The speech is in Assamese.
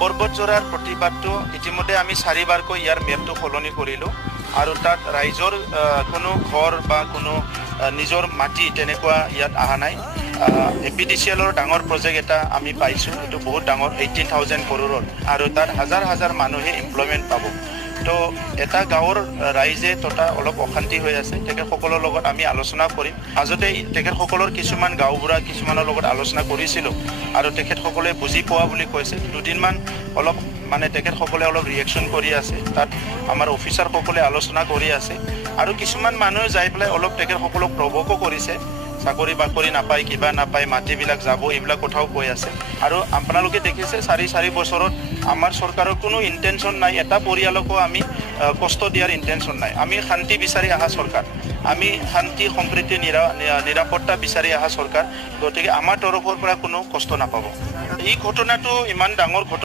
পৰ্বতজোৰাৰ প্ৰতিবাদটো ইতিমধ্যে আমি 4বাৰকৈ ইয়াৰ মেপটো সলনি কৰিলোঁ আৰু তাত ৰাইজৰ কোনো ঘৰ বা কোনো নিজৰ মাটি তেনেকুৱা ইয়াত অহা নাই। APDCLৰ ডাঙৰ প্ৰজেক্ট এটা আমি পাইছোঁ, এইটো বহুত ডাঙৰ 18,000 crore আৰু তাত হাজাৰ হাজাৰ মানুহে এমপ্লয়মেণ্ট পাব। তো এটা গাঁৱৰ ৰাইজে তথা অলপ অশান্তি হৈ আছে, তেখেতসকলৰ লগত আমি আলোচনা কৰিম। মাজতে তেখেতসকলৰ কিছুমান গাঁওবুঢ়া কিছুমানৰ লগত আলোচনা কৰিছিলোঁ আৰু তেখেতসকলে বুজি পোৱা বুলি কৈছে। দুদিনমান অলপ মানে তেখেতসকলে অলপ ৰিয়েকশ্যন কৰি আছে, তাত আমাৰ অফিচাৰসকলে আলোচনা কৰি আছে আৰু কিছুমান মানুহে যাই পেলাই অলপ তেখেতসকলক প্ৰভোকো কৰিছে, চাকৰি বাকৰি নাপায়, কিবা নাপায়, মাটিবিলাক যাব, এইবিলাক কথাও কৈ আছে। আৰু আপোনালোকে দেখিছে 4 বছৰত আমাৰ চৰকাৰৰ কোনো ইণ্টেনশ্যন নাই, এটা পৰিয়ালকো আমি কষ্ট দিয়াৰ ইণ্টেনশ্যন নাই। আমি শান্তি বিচাৰি অহা চৰকাৰ, আমি শান্তি সম্প্ৰীতি নিৰাপত্তা বিচাৰি অহা চৰকাৰ, গতিকে আমাৰ তৰফৰ পৰা কোনো কষ্ট নাপাব। এই ঘটনাটো ইমান ডাঙৰ ঘটনা।